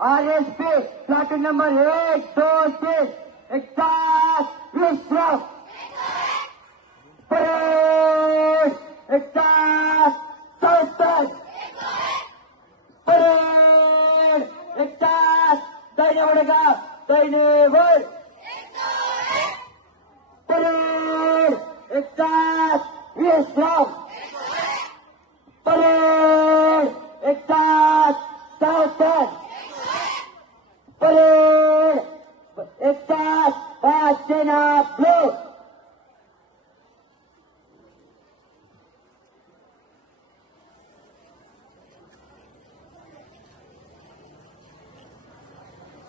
RSP platoon number 1, 2, 3 एक साथ विश्राम परेड एक साथ संस्थान परेड एक साथ दैन्य बढेगा दैन्य वर परेड एक साथ विश्राम परेड एक साथ संस्थान परेड एक साथ सेना ब्लॉक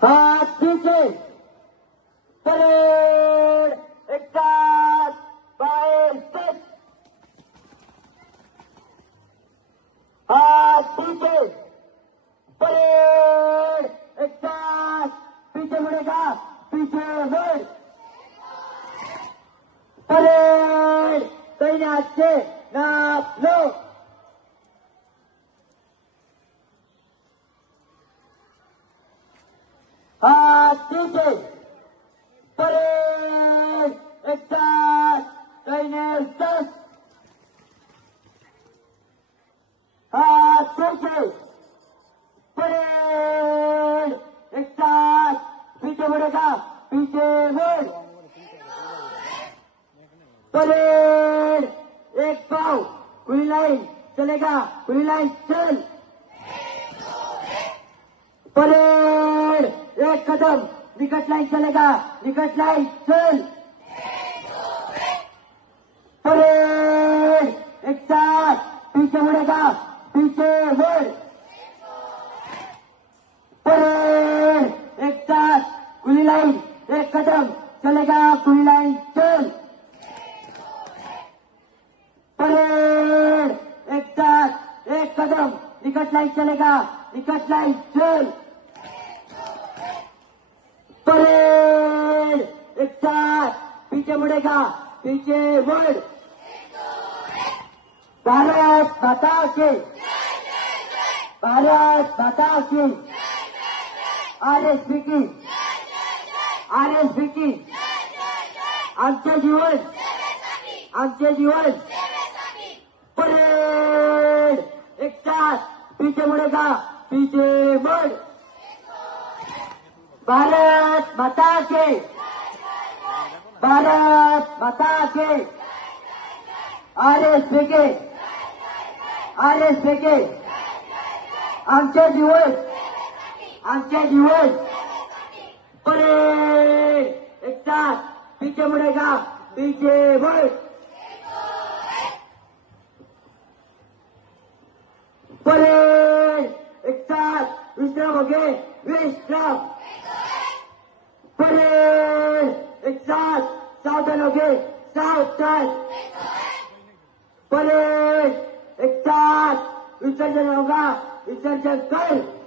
हाथ पीछे परेड एक साथ बाएं स्टेप हाथ पीछे परेड एक साथ पीछे मुड़ेगा पीछे मुड़ परेड तैनात से नाप लो हाथ पीछे परेड एक साथ तैनात हाथ पीछे परेड एक साथ पीछे मुड़ेगा पीछे मुड़ परेड एक पाव खुली लाइन चलेगा खुली लाइन चल परेड एक कदम निकट लाइन चलेगा निकट लाइन चल परेड एक साथ पीछे मुड़ेगा पीछे मुड़ परेड एक साथ खुली लाइन एक कदम चलेगा खुली लाइन चल परेड एक साथ एक कदम निकट लाइन चलेगा निकट लाइन चल परेड एक साथ पीछे मुड़ेगा पीछे मुड़ भारत माता की भारत माता की आरएसपी की आमचे जीवन परेड एक साथ पीछे मुड़ेगा पीछे मुड़ भारत माता के आरएसपी के आमचे जीवन परेड एक साथ पीछे मुड़ेगा पीछे मुड़ परेड एक साथ विश्राम हो गए विश्राम परेड एक साथ सावधान हो गए सावधान परेड एक साथ विसर्जन होगा विसर्जन कर